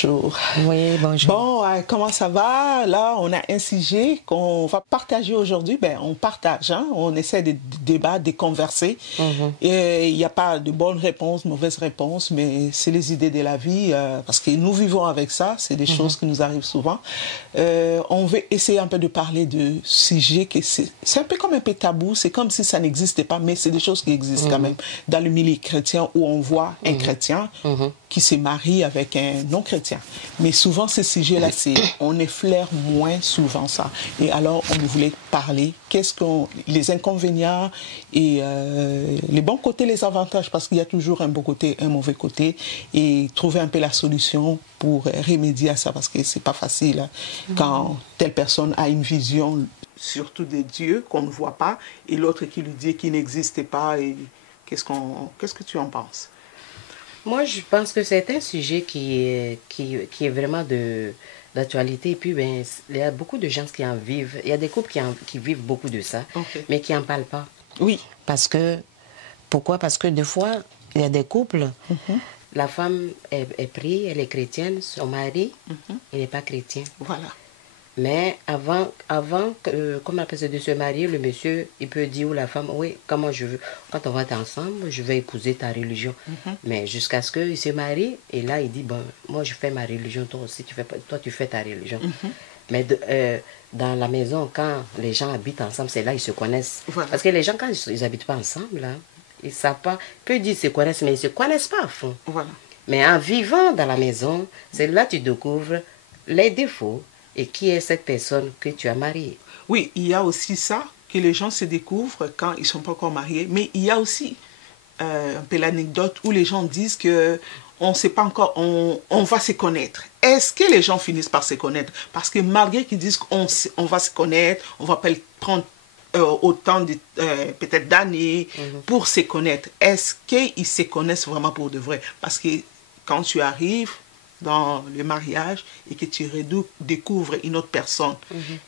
Bonjour. Oui, bonjour. Bon, comment ça va? Là, on a un sujet qu'on va partager aujourd'hui. Ben, on partage, hein? On essaie de débattre, de converser. Et il n'y a pas de bonnes réponses, mauvaises réponses, mais c'est les idées de la vie, parce que nous vivons avec ça. C'est des choses qui nous arrivent souvent. On veut essayer un peu de parler de sujets que c'est un peu comme un peu tabou. C'est comme si ça n'existait pas, mais c'est des choses qui existent quand même dans le milieu chrétien où on voit un chrétien qui se marie avec un non-chrétien. Mais souvent, ces sujets-là, on effleure moins souvent ça. Et alors, on voulait parler, les inconvénients et les bons côtés, les avantages, parce qu'il y a toujours un bon côté, un mauvais côté, et trouver un peu la solution pour remédier à ça, parce que c'est pas facile hein, quand telle personne a une vision, surtout de Dieu, qu'on ne voit pas, et l'autre qui lui dit qu'il n'existe pas. Et qu'est-ce que tu en penses? Moi, je pense que c'est un sujet qui est vraiment d'actualité. Et puis, ben, il y a beaucoup de gens qui en vivent. Il y a des couples qui vivent beaucoup de ça, mais qui n'en parlent pas. Oui. Pourquoi? Parce que des fois, il y a des couples, la femme est prise, elle est chrétienne, son mari, il n'est pas chrétien. Voilà. Mais avant comme on appelle ça, de se marier, le monsieur, il peut dire ou la femme, oui, comment je veux, quand on va être ensemble, je vais épouser ta religion. Mais jusqu'à ce qu'il se marie, et là, il dit, bon, moi, je fais ma religion, toi aussi, tu fais ta religion. Mais dans la maison, quand les gens habitent ensemble, c'est là qu'ils se connaissent. Voilà. Parce que les gens, quand ils n'habitent pas ensemble, là, ils ne savent pas, ils peuvent dire qu'ils se connaissent, mais ils ne se connaissent pas à fond. Voilà. Mais en vivant dans la maison, c'est là que tu découvres les défauts. Et qui est cette personne que tu as mariée? Oui, il y a aussi ça, que les gens se découvrent quand ils ne sont pas encore mariés. Mais il y a aussi un peu l'anecdote où les gens disent que on ne sait pas encore, on va se connaître. Est-ce que les gens finissent par se connaître? Parce que malgré qu'ils disent qu'on va se connaître, on va pas prendre autant de peut-être d'années pour se connaître. Est-ce qu'ils se connaissent vraiment pour de vrai? Parce que quand tu arrives dans le mariage et que tu découvres une autre personne,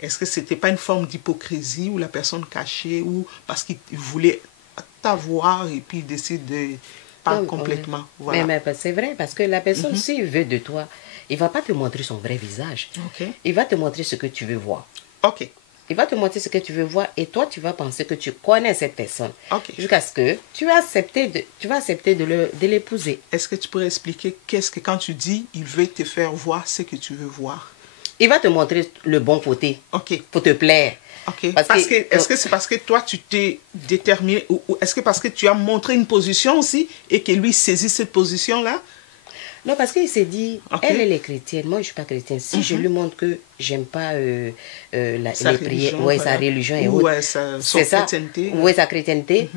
est-ce que c'était pas une forme d'hypocrisie où la personne cachait ou parce qu'il voulait t'avoir et puis il décide de pas complètement. Voilà. Mais c'est vrai, parce que la personne, s'il veut de toi, il va pas te montrer son vrai visage. Il va te montrer ce que tu veux voir. Il va te montrer ce que tu veux voir et toi, tu vas penser que tu connais cette personne. Jusqu'à ce que tu vas accepter de l'épouser. Est-ce que tu pourrais expliquer qu'est-ce que quand tu dis il veut te faire voir ce que tu veux voir? Il va te montrer le bon côté pour te plaire. Est-ce que c'est parce que toi, tu t'es déterminé ou est-ce que parce que tu as montré une position aussi et que lui saisit cette position-là? Non, parce qu'il s'est dit, elle est chrétienne, moi je ne suis pas chrétienne. Si je lui montre que j'aime pas les prières, sa religion et autres, sa chrétienté. Sa chrétienté,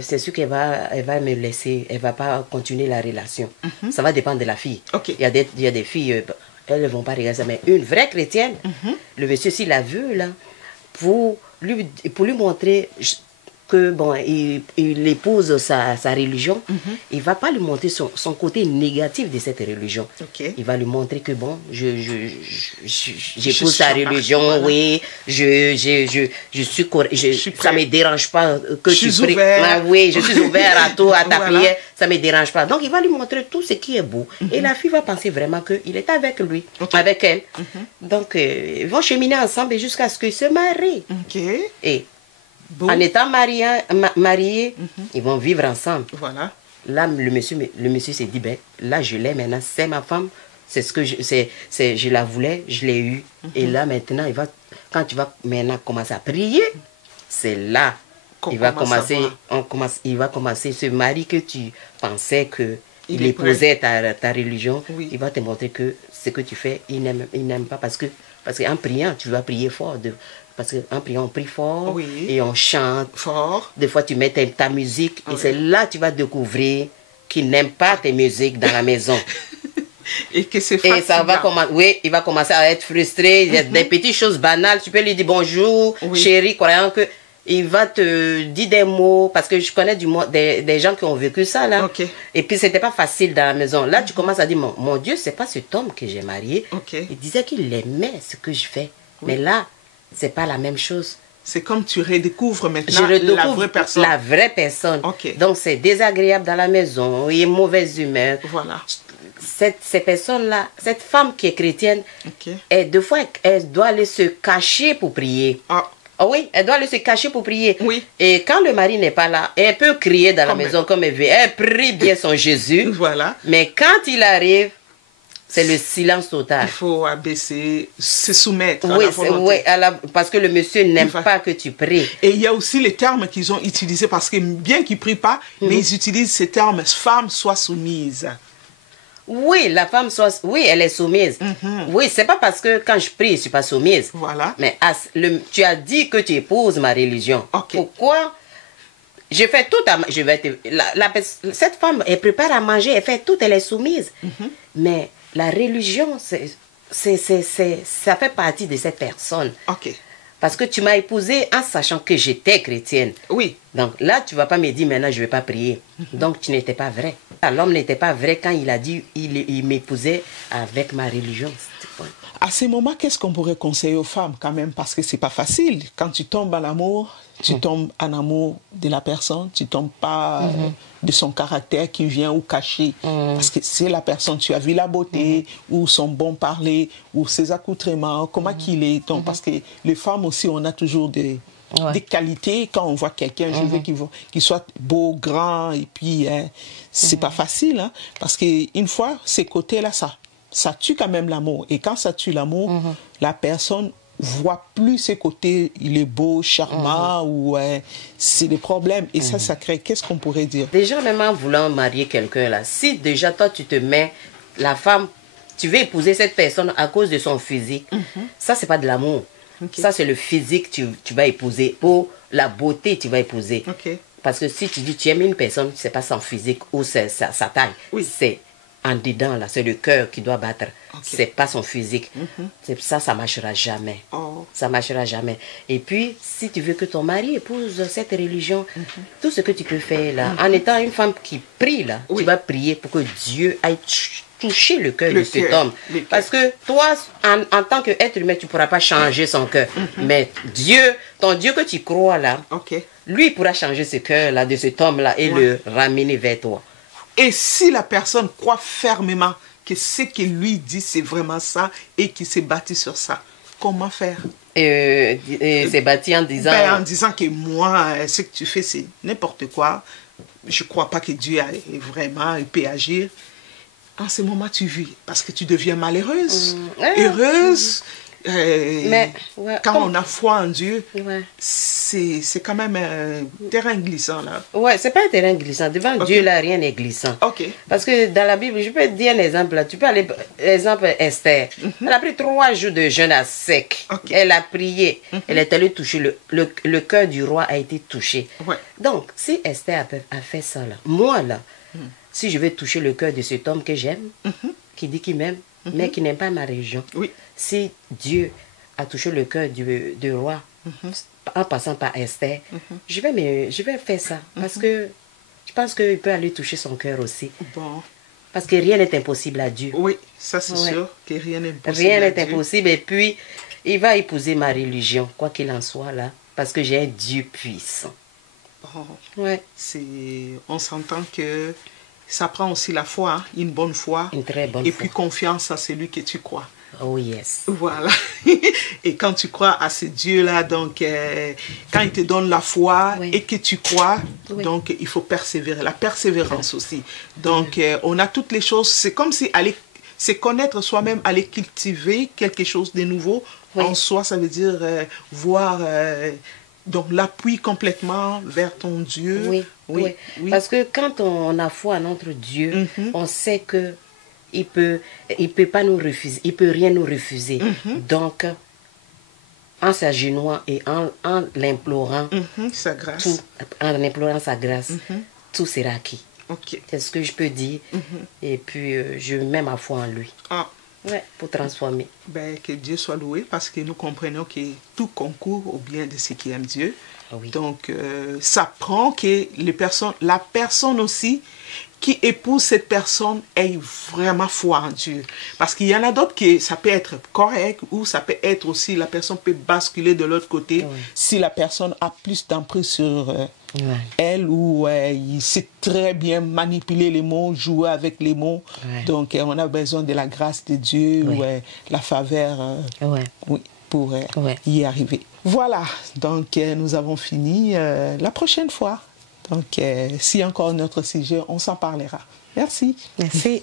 c'est sûr qu'elle va me laisser, elle ne va pas continuer la relation. Ça va dépendre de la fille. Il y a des filles, elles ne vont pas regarder ça, mais une vraie chrétienne, le monsieur, s'il a vu, là, pour lui montrer que bon, il épouse sa religion, il ne va pas lui montrer son côté négatif de cette religion. Il va lui montrer que bon, j'épouse sa religion, voilà. Oui, ça ne me dérange pas que tu pries. Oui, je suis ouvert à tout, à ta prière, ça ne me dérange pas. Donc il va lui montrer tout ce qui est beau. Et la fille va penser vraiment qu'il est avec lui, avec elle. Donc ils vont cheminer ensemble jusqu'à ce qu'ils se marient. Et en étant mariés, ils vont vivre ensemble. Voilà. Là, le monsieur s'est dit, ben, là, je l'ai maintenant, c'est ma femme, c'est ce que je la voulais, je l'ai eue. Et là, maintenant, quand tu vas maintenant commencer à prier, c'est là il va commencer ce mari que tu pensais qu'il épousait ta religion. Il va te montrer que ce que tu fais, il n'aime pas parce qu'en priant, tu vas prier fort. Parce qu'en priant, on prie fort et on chante fort. Des fois, tu mets ta musique et c'est là que tu vas découvrir qu'il n'aime pas tes musiques dans la maison. Et que c'est facile. Et ça va il va commencer à être frustré. Il y a des petites choses banales. Tu peux lui dire bonjour, chérie, croyant que il va te dire des mots. Parce que je connais des gens qui ont vécu ça, là. Et puis, c'était pas facile dans la maison. Là, tu commences à dire, mon Dieu, c'est pas cet homme que j'ai marié. Il disait qu'il aimait ce que je fais. Mais là, c'est pas la même chose. C'est comme tu redécouvres maintenant la vraie personne. La vraie personne. Donc c'est désagréable dans la maison, il y a mauvaise humeur. Voilà. ces personnes-là, cette femme qui est chrétienne, Ok. deux fois, elle doit aller se cacher pour prier. Ah, Ah oui, elle doit aller se cacher pour prier. Oui. Et quand le mari n'est pas là, elle peut crier dans la Comme maison comme elle veut. Elle prie bien son Jésus. voilà. Mais quand il arrive, c'est le silence total. Il faut abaisser, se soumettre à Oui, la volonté. oui, parce que le monsieur n'aime Il va- pas que tu pries. Et il y a aussi les termes qu'ils ont utilisés, parce que bien qu'ils ne prient pas, mais ils utilisent ces termes, femme soit soumise. Oui, la femme soit... Oui, elle est soumise. Oui, c'est pas parce que quand je prie, je ne suis pas soumise. Voilà. Mais tu as dit que tu épouses ma religion. Ok. Pourquoi? Je fais tout à... Je vais cette femme, elle prépare à manger, elle fait tout, elle est soumise. Mais la religion, ça fait partie de cette personne. Ok. Parce que tu m'as épousée en sachant que j'étais chrétienne. Oui. Donc là, tu ne vas pas me dire maintenant je ne vais pas prier. Donc tu n'étais pas vrai. L'homme n'était pas vrai quand il a dit il m'épousait avec ma religion. À ces moments, qu'est-ce qu'on pourrait conseiller aux femmes quand même? Parce que c'est pas facile. Quand tu tombes en amour, tu tombes en amour de la personne, tu tombes pas de son caractère qui vient ou caché. Parce que c'est la personne, tu as vu la beauté, ou son bon parler, ou ses accoutrements, comment qu'il est. Donc, parce que les femmes aussi, on a toujours des qualités. Quand on voit quelqu'un, je veux qu'il soit beau, grand, et puis c'est pas facile. Hein, parce qu'une fois, ces côtés-là, ça tue quand même l'amour. Et quand ça tue l'amour, la personne voit plus ses côtés, il est beau, charmant, ou c'est des problèmes. Et ça crée, qu'est-ce qu'on pourrait dire? Déjà, même en voulant marier quelqu'un, là, si déjà toi tu te mets, la femme, tu veux épouser cette personne à cause de son physique, ça c'est pas de l'amour. Okay. Ça c'est le physique que tu vas épouser. Pour la beauté, tu vas épouser. Okay. Parce que si tu dis tu aimes une personne, c'est pas son physique ou sa taille. Oui. C'est en dedans, là, c'est le cœur qui doit battre. Okay. C'est pas son physique. Ça marchera jamais. Oh. Ça marchera jamais. Et puis, si tu veux que ton mari épouse cette religion, tout ce que tu peux faire là, en étant une femme qui prie là, tu vas prier pour que Dieu aille toucher le cœur de cet homme. Parce que toi, en tant qu'être humain, tu ne pourras pas changer son cœur. Mais Dieu, ton Dieu que tu crois là, lui il pourra changer ce cœur là de cet homme là et le ramener vers toi. Et si la personne croit fermement que ce qu'il lui dit, c'est vraiment ça et qu'il s'est bâti sur ça, comment faire? C'est bâti en disant... En disant que moi, ce que tu fais, c'est n'importe quoi. Je ne crois pas que Dieu est vraiment, il peut agir. En ce moment, tu vis parce que tu deviens malheureuse, heureuse. Quand on a foi en Dieu, c'est quand même un terrain glissant là. Ouais, c'est pas un terrain glissant. Devant Dieu là, rien n'est glissant. Parce que dans la Bible, je peux te dire un exemple là. Tu peux aller, exemple Esther. Elle a pris 3 jours de jeûne à sec. Elle a prié. Elle est allée toucher le cœur du roi a été touché. Donc, si Esther a fait ça là, moi là, si je veux toucher le cœur de cet homme que j'aime, qui dit qu'il m'aime, mais qui n'aime pas ma religion. Si Dieu a touché le cœur du roi en passant par Esther, je vais faire ça. Parce que je pense qu'il peut aller toucher son cœur aussi. Bon. Parce que rien n'est impossible à Dieu. Oui, ça c'est sûr que rien n'est impossible. Rien n'est impossible. Et puis, il va épouser ma religion, quoi qu'il en soit là. Parce que j'ai un Dieu puissant. Bon. On s'entend que ça prend aussi la foi, hein, une bonne foi. Une très bonne foi. Et puis confiance à celui que tu crois. Oh yes. Voilà. Et quand tu crois à ce Dieu-là, donc quand il te donne la foi et que tu crois, donc il faut persévérer. La persévérance aussi. Donc on a toutes les choses. C'est comme si c'est connaître soi-même, aller cultiver quelque chose de nouveau en soi. Ça veut dire voir donc l'appui complètement vers ton Dieu. Oui. Parce que quand on a foi en notre Dieu, on sait que il peut pas nous refuser, il peut rien nous refuser. Donc, en s'agenouillant et en l'implorant, sa grâce, en implorant sa grâce, tout sera acquis. C'est ce que je peux dire. Et puis, je mets ma foi en lui. Pour transformer. Que Dieu soit loué parce que nous comprenons que tout concourt au bien de ceux qui aiment Dieu. Donc, ça prend que la personne aussi qui épouse cette personne ait vraiment foi en Dieu. Parce qu'il y en a d'autres qui, ça peut être correct ou ça peut être aussi, la personne peut basculer de l'autre côté si la personne a plus d'emprise sur elle ou il sait très bien manipuler les mots, jouer avec les mots. Donc, on a besoin de la grâce de Dieu ou la faveur pour y arriver. Voilà, donc nous avons fini. La prochaine fois, donc s'il y a encore un autre sujet, on s'en parlera. Merci. Merci.